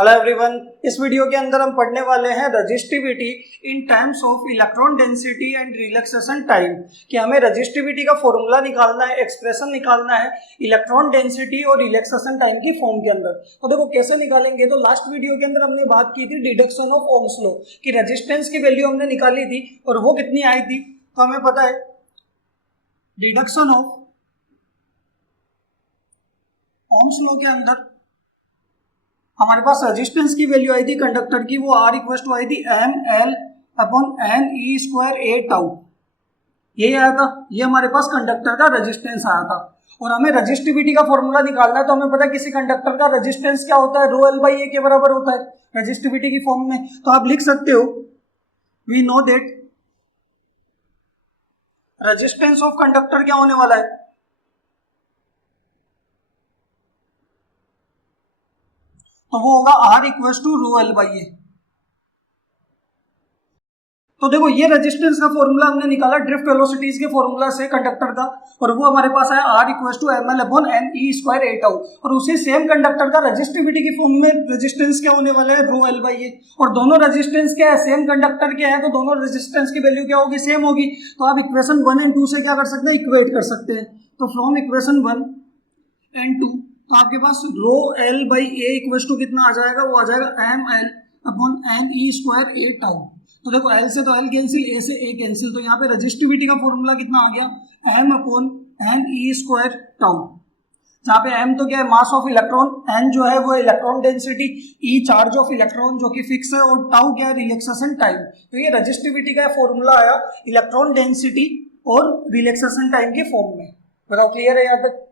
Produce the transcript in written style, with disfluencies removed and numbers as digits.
Hello everyone, इस video के अंदर हम पढ़ने वाले हैं resistivity in terms of electron density and relaxation time. कि हमें रजिस्टिविटी का फॉर्मूला निकालना है, एक्सप्रेशन निकालना है इलेक्ट्रॉन डेंसिटी और रिलैक्सेशन टाइम की फॉर्म के अंदर। तो देखो कैसे निकालेंगे। तो लास्ट वीडियो के अंदर हमने बात की थी डिडक्शन ऑफ ओम्स लॉ कि रेजिस्टेंस की वैल्यू हमने निकाली थी और वो कितनी आई थी। तो हमें पता है डिडक्शन ऑफ ओम्स लॉ के अंदर हमारे पास रेजिस्टेंस की वैल्यू आई थी कंडक्टर की, वो आर इक्वल टू आई थी M L upon N E square A tau. ये आया था, ये हमारे पास कंडक्टर का रेजिस्टेंस आया था। और हमें रेजिस्टिविटी का फॉर्मूला निकालना है। तो हमें पता है किसी कंडक्टर का रेजिस्टेंस क्या होता है, रो एल बाई ए के बराबर होता है रेजिस्टिविटी की फॉर्म में। तो आप लिख सकते हो we know that resistance of conductor क्या होने वाला है, तो वो होगा R equal to rho L by A. तो देखो ये रेजिस्टेंस का फॉर्मूला हमने निकाला ड्रिफ्ट वेलोसिटीज के फॉर्मूला से कंडक्टर का, और वो हमारे पास है R equal to M L upon N E square A tau. और उसी सेम कंडक्टर का रेजिस्टिविटी की फॉर्म में रेजिस्टेंस क्या होने वाला है, रो एल बाई ए। और दोनों रेजिस्टेंस क्या है, सेम कंडक्टर के हैं, तो दोनों रेजिस्टेंस की वैल्यू क्या होगी, सेम होगी। तो आप इक्वेशन 1 एंड 2 से क्या कर सकते हैं, इक्वेट कर सकते हैं। तो फ्रॉम इक्वेशन 1 एंड 2 तो आपके पास rho L by A equal to कितना आ जाएगा, वो आ जाएगा M L upon N E square A tau. तो देखो एल से तो एल कैंसिल, ए से ए कैंसिल, तो यहाँ पे रेजिस्टिविटी का फॉर्मूला कितना आ गया, m upon N E square tau. जहाँ पे एम तो क्या है, मास ऑफ इलेक्ट्रॉन, एन जो है वो electron density, E charge of electron जो कि फिक्स है, और टाउ क्या है, रिलैक्सेशन टाइम। तो ये रेजिस्टिविटी का फॉर्मूला आया इलेक्ट्रॉन डेंसिटी और रिलैक्सेशन टाइम के फॉर्म में। बताओ क्लियर है यहाँ तक।